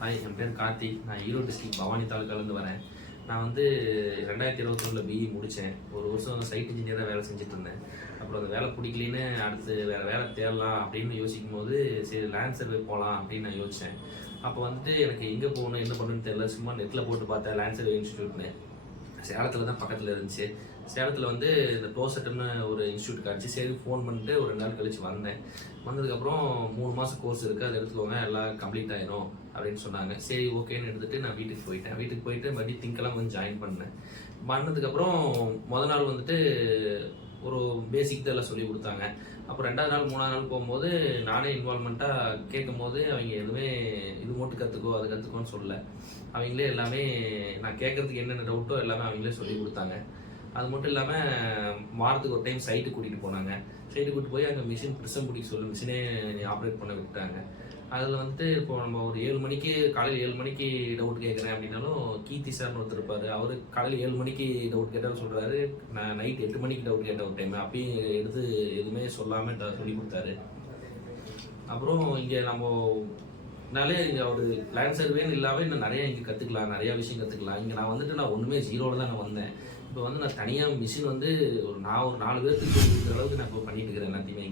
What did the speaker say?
Hi, என் பேர் கார்த்திக். நான் Erode district Bhavani தாலுக்காலேருந்து வரேன். நான் வந்து 2021 பிஇ முடித்தேன். ஒரு வருஷம் சைட் இன்ஜினியராக வேலை செஞ்சுட்டு இருந்தேன். அப்புறம் அந்த வேலை பிடிக்கலின்னு அடுத்து வேறு வேலை தேடலாம் அப்படின்னு யோசிக்கும் போது சரி லேண்ட் சர்வே போகலாம் அப்படின்னு நான் யோசித்தேன். அப்போ வந்துட்டு எனக்கு எங்கே போகணும் என்ன பண்ணணும்னு தெரியல. சும்மா நெட்டில் போட்டு பார்த்தேன் லேண்ட் சர்வே இன்ஸ்டியூட்னு. சேலத்தில் தான் பக்கத்தில் இருந்துச்சு. சேலத்தில் வந்து இந்த டோசெட்டுன்னு ஒரு இன்ஸ்டியூட் கிடச்சி. சரி ஃபோன் பண்ணிட்டு ஒரு 2 நாள் கழிச்சு வந்தேன். வந்ததுக்கப்புறம் 3 மாதம் கோர்ஸ் இருக்குது, அதை எடுத்துக்கோங்க, எல்லாம் கம்ப்ளீட் ஆயிரும் அப்படின்னு சொன்னாங்க. சரி ஓகேன்னு எடுத்துகிட்டு நான் வீட்டுக்கு போயிட்டு மறுபடியும் திங்கெல்லாம் வந்து ஜாயின் பண்ணதுக்கப்புறம் நாள் வந்துட்டு ஒரு பேசிக் தான் எல்லாம் சொல்லி கொடுத்தாங்க. அப்புறம் 2வது நாள் 3வது நாள் போகும்போது நானே இன்வால்மெண்ட்டாக கேட்கும் போது அவங்க எதுவுமே இது மட்டும் கற்றுக்கோ அது கற்றுக்கோன்னு சொல்லலை. அவங்களே எல்லாமே நான் கேட்குறதுக்கு என்னென்ன டவுட்டோ எல்லாமே அவங்களே சொல்லி கொடுத்தாங்க. அது மட்டும் இல்லாமல் வாரத்துக்கு ஒரு டைம் சைட்டு கூட்டிகிட்டு போனாங்க. சைட்டு கூட்டிட்டு போய் அங்கே மிஷின் ப்ரிசம் பிடிக்க சொல்லி மிஷினே ஆப்ரேட் பண்ண விட்டாங்க. அதில் வந்துட்டு இப்போ நம்ம ஒரு 7 மணிக்கு காலையில் 7 மணிக்கு டவுட் கேட்குறேன் அப்படின்னாலும் கீர்த்தி சார்னு ஒருத்தர் இருப்பார். அவர் காலையில் 7 மணிக்கு டவுட் கேட்டாலும் சொல்கிறாரு. நான் நைட் 8 மணிக்கு டவுட் கேட்ட ஒரு டைம் அப்பயும் எடுத்து எதுவுமே சொல்லாமல் சொல்லி கொடுத்தாரு. அப்புறம் இங்கே நம்மனாலே இங்கே ஒரு லேண்ட் சர்வேன்னு இல்லாமல் இன்னும் நிறையா இங்கே கற்றுக்கலாம், நிறையா விஷயம் கற்றுக்கலாம். இங்கே நான் வந்துட்டு நான் ஒன்றுமே ஜீரோவில் தான் நான் வந்தேன். இப்போ வந்து நான் தனியாக மிஷின் வந்து நான் ஒரு 4 பேருக்கு இருக்கிற அளவுக்கு நான் இப்போ பண்ணிட்டு இருக்கிறேன் எல்லாத்தையுமே.